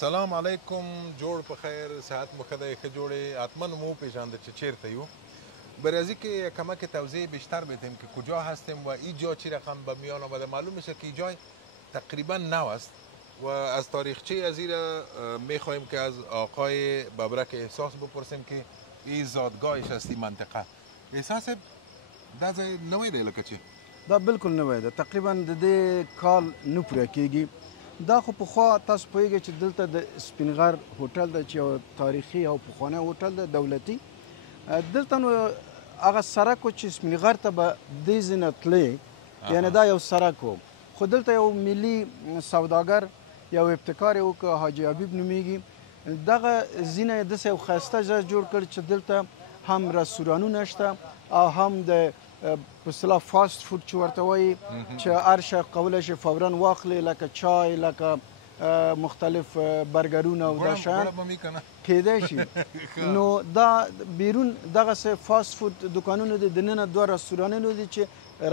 سلام علیکم، جوړ په خیر، صحت مو ښه دی، ښه جوړې. حتما مو وپېژانده چې چیرته یو. برازی که کمک توضیح بیشتر بدیم که کجا هستیم و اینجا چی رقم به میان آمده. معلوم میشه که اینجا تقریبا نو است و از تاریخچه از این میخواهیم که از آقای ببرک احساس بپرسیم که این زادگاهش است این منطقه. احساس دا ځای نوی دی لکه چې دا بالکل نوی ده، تقریبا د دې کال نه پوره کېږي. دا خو پخوا تاسو پوهېږئ چې دلته د سپین غر هوټل ده چې یو تاریخي او پخوانی هوټل ده دولتي. دلته نو هغه سړک و چې سپین غر ته به دې ځینه تلې، یعنې دا یو سړک و، خو دلته یو ملي سوداګر یو ابتکار یې وکړ، حاجي حبیب نومیږي. دغه ځینه یې داسې یو ښایسته ځای جوړ کړ چې دلته هم رستورانونه شته او هم د په اصطلاح فاست فود چې ورته وایي چې هر شی کولی شي فورا واخلي، لکه چای، لکه مختلف برګرونه او دا شیان کیدای شي. نو دا بیرون دغسې فاست فود دوکانونه دي، دننه دوه رستورانونه دي چې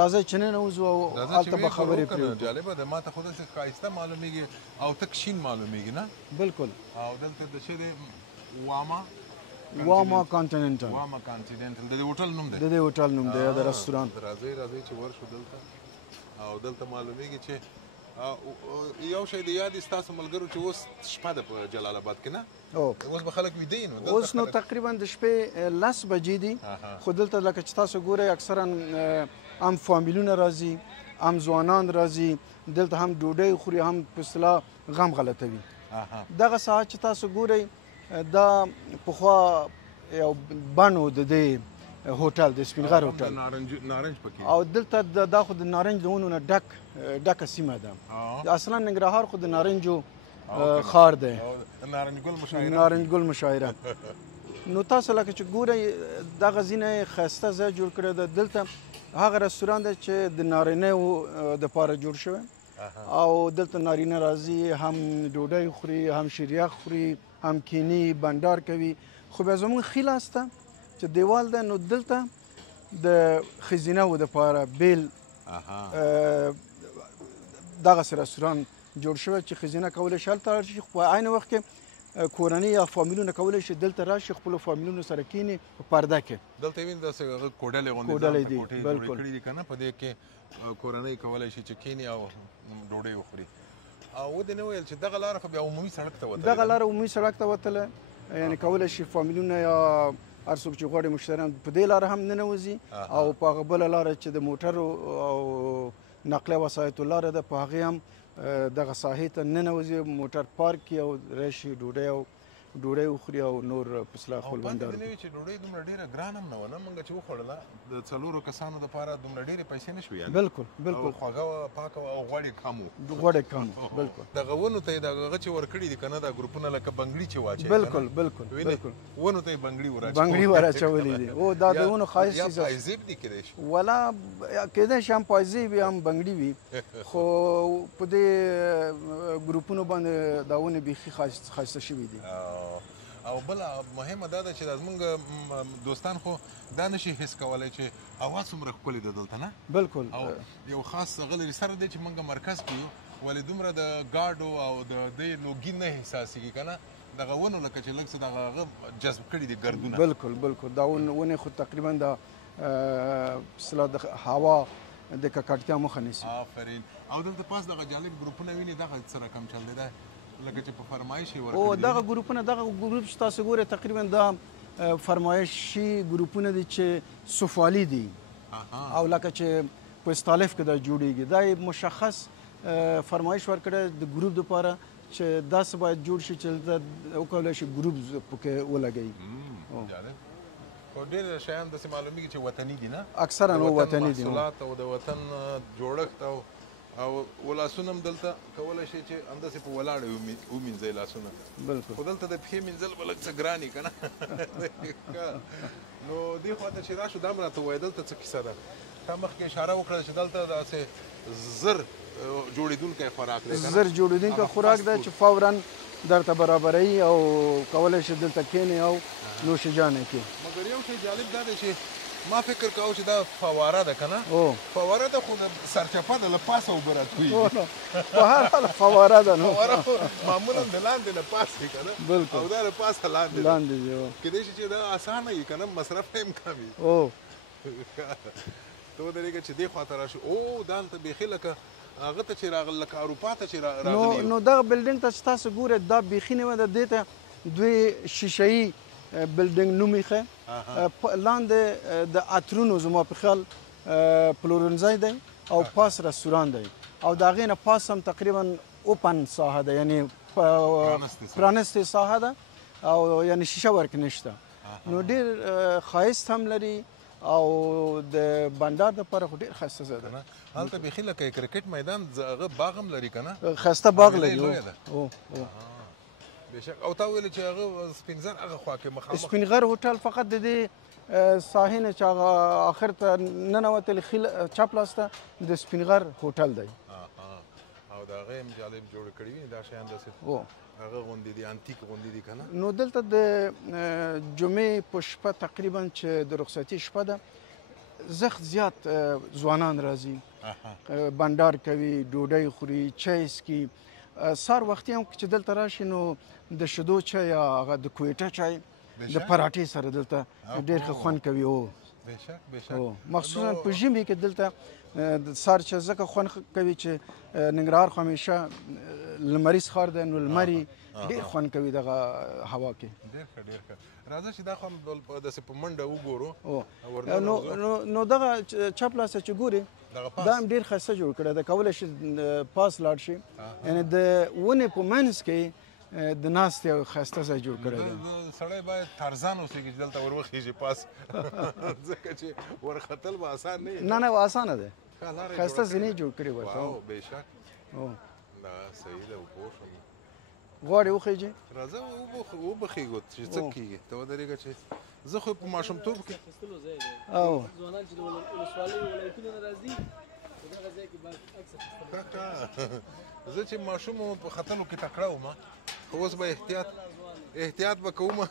راځئ چې ننوځو او هلته به خبرې پرې وکړو. جالبه ده، ما ته خو داسې ښایسته معلومیږي او تک شین معلومیږي نه؟ بالکل. او دلته د څه دی؟ واما کانټیننټل. واما کانټیننټل د دې هوټل نوم دی؟ د دې هوټل نوم دی یا د رستوران. راځئ چې ورشو دلته او دلته معلومیږي چې یو شی د یاد دي ستاسو ملګرو چې اوس شپه ده په جلال آباد کې نه؟ اوس به خلک ویده یي نو اوس نو تقریبا د شپې 10 بجې دي، خو دلته لکه چې تاسو ګورئ اکثرا هم فامیلونه راځي، هم ځوانان راځي، دلته هم ډوډۍ خوري، هم په اصطلاح غم غلطوي. دغه ساعت چې تاسو ګورئ دا پخوا یو بڼ و د دې هوټل، د سپین غر هوټل، نارنج پکې، او دلته دا خو د نارنج د ونو نه ډکه سیمه ده. اصلا ننګرهار خو د نارنجو ښار دی، نارنج ګل مشاعره. نو تاسو لکه چې ګورئ دغه ځینه یې ښایسته ځای جوړ کړی ده. دلته هغه رستوران دی چې د نارینهو دپاره جوړ شوی او دلته نارینه راځي، هم ډوډۍ خوري، هم شیریخ خوري، هم کینی بندار کوي. خو بیا زموږ ښي لاس ته چې دیوال ده، نو دلته د ښځینهو دپاره بیل دغسې رستوران جوړ شوی چې ښځینه کولی شي هلته راشي، خو په عین وخت کې کورنۍ یا فامیلونه کولی شي دلته راشي، خپلو فامیلونو سره کیني په پرده کې. دلته یې ویني داسې هغه کوډلې غوندې دي، کوټې جوړې کړي دي که نه، په دې کې کورنۍ کولی شي چې کیني او ډوډۍ وخوري. او ودې نه ویل چې دغه لاره خو بیا عمومي سړک ته وتله؟ دغه لاره عمومي سړک ته وتله، یعنې کولی شي فامیلونه یا هر څوک چې غواړي مشتریان په دې لاره هم ننوځي، او په هغه بله لاره چې د موټرو او نقلیه وسایطو لاره ده په هغې هم دغه ساحې ته ننوځي، موټر پارک کړي او راشي ډوډۍ وخوري او نور په اصطلاح خپل بندار. او پاتې دې نه وي چې ډوډۍ دومره ډېره ګرانه هم نه وه نه، موږ چې وخوړله د 4 کسانو دپاره دومره ډېرې پیسې نه شوې. بالکل بالکل. خوږه وه، پاکه وه او غوړ یې کم و. غوړ یې کم و، بالکل. دغه ونو ته یې دغه چې ورکړي دي که نه، دا ګروپونه لکه بنګړي چې واچوي. بالکل بالکل بالکل. ونو ته یې بنګړي وراچولي دي. او دا د ونو ښایست یا پایزیب دي کیدای شي، ولا کیدای شي هم پایزیب وي هم بنګړي وي، خو په دې ګروپونو باندې دا ونې بیخي ښایسته شوي دي. او بله مهمه دا ده چې دا زمونږ دوستان خو دا نشي حس کولی چې هوا څومره ښکلې ده دلته نه؟ بالکل. او یو خاص هغه لري سره دی چې موږ مرکز کې یو، ولې دومره د ګاډو او د دې لوګي نه احساسېږي که نه، دغه ونو لکه چې لږ څه دغه هغه جذب کړي دي ګردونه. بالکل بالکل. دا ونې خو تقریبا د اصطلاح د هوا د ککړتیا مخه نیسي. آفرین. او دلته پاس دغه جالب ګروپونه ویني، دغه څه رقم چل دی ده لکه چې په فرمایش یې ورکړي دي؟ او دغه ګروپونه، دغه ګروپ چې تاسو ګورئ تقریبا دا فرمایشي ګروپونه دي چې سفالي دي، او لکه چې په استالف کې دا جوړیږي. دا یې مشخص فرمایش ورکړی د ګروپ دپاره چې داسې باید جوړ شي چې دلته وکولی شي ګروپ پکې ولګوي. جالب. خو ډېر شیان داسې معلومیږي چې وطني دي نه؟ اکثرا وطني دي. محصولات او د وطن جوړښت او لاسونه هم دلته کولی شي چې همداسې په ولاړه ومینځئ لاسونه. بالکل. خو دلته د پښې مینځل به لږ څه ګران وي که نه؟ نو دې خوا ته چې راشو دا هم راته ووایه دلته څه کیسه ده؟ تا مخکې اشاره وکړه چې دلته داسې زر جوړېدونکی خوراک دی که نه؟ زر جوړېدونکی خوراک دی چې فورا درته برابروي او کولی شي دلته کښېنې او نوش جان یې کړي. مګر یو شی جالب دا دی چې ما فکر کاوه چې دا فواره ده که نه فواره ده خو د سرچپه ده له پاسه اوبه راتویږي په هر حال فواره ده نو فواره خو معمولا د لاندې نه پاس وي که نه او دا له پاسه لاندې ده کیدای شي چې دا اسانه وي که نه مصرف هم کم وي ته ودرېږه چې دې خواته راشي او دا هلته بیخي لکه هغه ته چې راغلی لکه اروپا ته چې راغلی نو دغه بلډینګ ته چې تاسو ګورئ دا بیخي نه ده دې ته دوی شیشهیي بلډینګ نوم ایښی لاندې د عطرونو زما په خیال پلورنځی دی او پاس رستوران دی او د هغې نه پاس هم تقریبا اوپن ساحه ده یعنې پرانستې ساحه ده او یعنې شیشه ورک نشته نو ډېر ښایست هم لري او د بندر دپاره خو ډېر ښایسته ځای ده هلته بیخي لکه کرکټ میدان هغه باغ هم لري که نه ښایسته باغ لري بېشک او تا ویلې چې هغه سپین زر هغه خوا کې مخامخ سپین غر هوټل فقط د دې ساحې نه چې هغه آخر ته ننوتل چپ لاس ته د سپین غر هوټل دی او د هغې هم جالب جوړ کړي وي دا شیان داسې هغه غوندې دي انتیک غوندې دي که نه نو دلته د جمعې په شپه تقریبا چې د رخصتي شپه ده زخت زیات ځوانان راځي بنډار کوي ډوډۍ خوري چای څکي سهار وختي هم چې دلته راشي نو د شیدو چای یا هغه د کویټه چای د پراټې سره دلته ډېر ښه خوند کوي مخصوصا په ژمي کې دلته د سهار چې ځکه خوند کوي چې ننګرهار خو همیشه لمریز ښار دی نو لمري ډېر خوند کوي دغه هوا کې ډېر ښه راځه چې دا خو داسې په منډه وګورو نو دغه چپ لاسه چې ګوري دا هم ډېر ښایسته جوړ کړی ده کولی شي پاس لاړ شي یعنې د ونې په منځ کې د ناستې یو ښایسته ځای جوړ کړی دی سړی باید ترزان اوسېږي چې دلته ور وخېږي پاس ځکه چې ورختل به اسان نه وي نه اسانه دی ښایسته زینې جوړ کړي ورته بېشک دا صحیح ده پوه شوم غواړې وخېږي راځه وبخېږو چې څه کېږي ته ودرېږه چې زه خو په ماشومتوب کې ځوانان چې د ولسوالیو ولایتونو نه راځي په دغه ځای کې باید اکثر زه چې ماشوم وم په ختلو کې تکړه وم خو اوس به احتیاط به کوم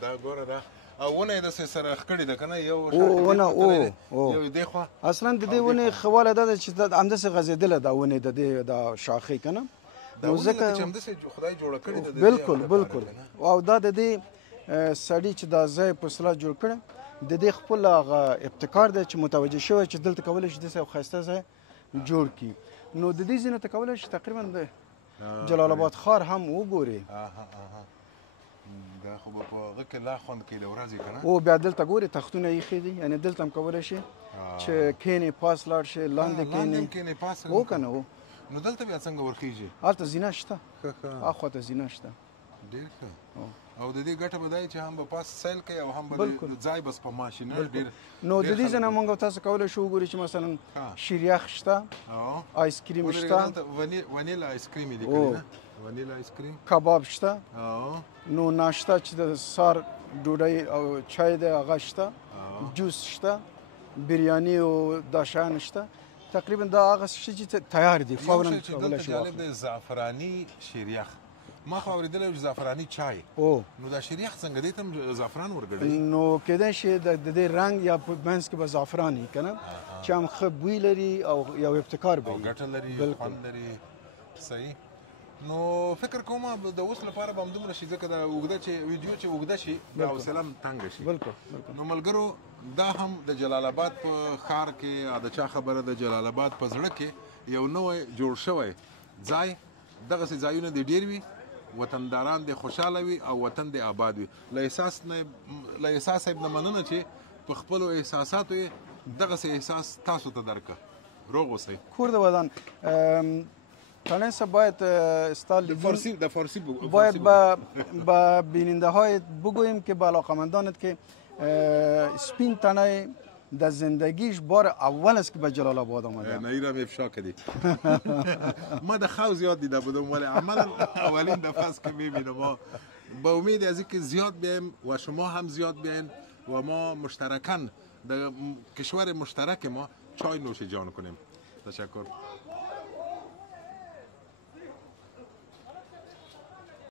دا ګوره دا او ونه یې داسې سره ښکړې ده که نه یو یو دې خوا اصلا د دې ونې ښه والی دا ده چې همداسې غځېدله دا ونې د دې دا شاخې که نه نو ځکه چې همداسې خدای جوړه کړې ده بالکل او دا د دې سړي چې دا ځای په اصطلاح جوړ کړی د دې خپل هغه ابتکار دی چې متوجه شوی چې دلته کولی شي داسې یو ښایسته ځای جوړ کړي نو د دې ځای نه ته کولی شي تقریبا د جلال آباد ښار هم وګورې دا خو به په هغه کې لا خوند کوي د ورځې که نه او بیا دلته ګورې تختونه ایښي دي یعنې دلته هم کولی شي چې کښېنې پاس لاړ شي لاندې کښېنې هو که نه هو نو دلته بیا څنګه ورخېږي هلته زینه شته هاخواته زینه شته ډېر ښه او د دې ګټه به دا چې هم به پاس سیل کوي او هم به ځای بس په ماشي نه ډېر نو د دې ځای نه موږ تاسو کولی شو وګورو چې مثلا شیریخ شته آیس کریم شته ونیلا آیس کریم یې لیکلي نه ونیلا آیس کریم کباب شته نو ناشته چې د سهار ډوډۍ او چای دی هغه شته جوس شته بریاني او دا شیان شته تقریبا دا هغه شی چې تیار دي فورا کولی شي جالب دی زعفراني شیریخ ما خو اورېدلی و چې زعفراني چای نو دا شیریخ څنګه دې ته هم زعفران ورګډوي نو کیدای شي د دې رنګ یا په منځ کې به زعفران وي که نه چې هم ښه بوی لري او یو ابتکار به وي او ګټه لري خوند لري صحیح نو فکر کوم د اوس لپاره به همدومره شي ځکه دا اوږده چې ویډیو چې اوږده شي بیا حوصله هم تنګه شي نو ملګرو دا هم د جلال آباد په ښار کې د چا خبره د جلال آباد په زړه کې یو نوی جوړ شوی ځای دغسې ځایونه دې ډېر وي وطنداران دې خوشحاله وي او وطن دې آباد وي له احساس صاحب نه مننه چې په خپلو احساساتو یې دغسې احساس تاسو ته درکړه روغ اوسئ کور د ودان تانه باید استال فارسی باید با بیننده های بگوییم که با علاقمندانت که سپین تنه در زندگیش بار اول است که به جلال آباد آمده نه ایرم افشا کردی ما در خواه زیاد دیده بودم ولی عملا اولین دفعه است که میبینم با امید از اینکه زیاد بیایم و شما هم زیاد بیاین و ما مشترکاً در کشور مشترک ما چای نوش جان کنیم. تشکر.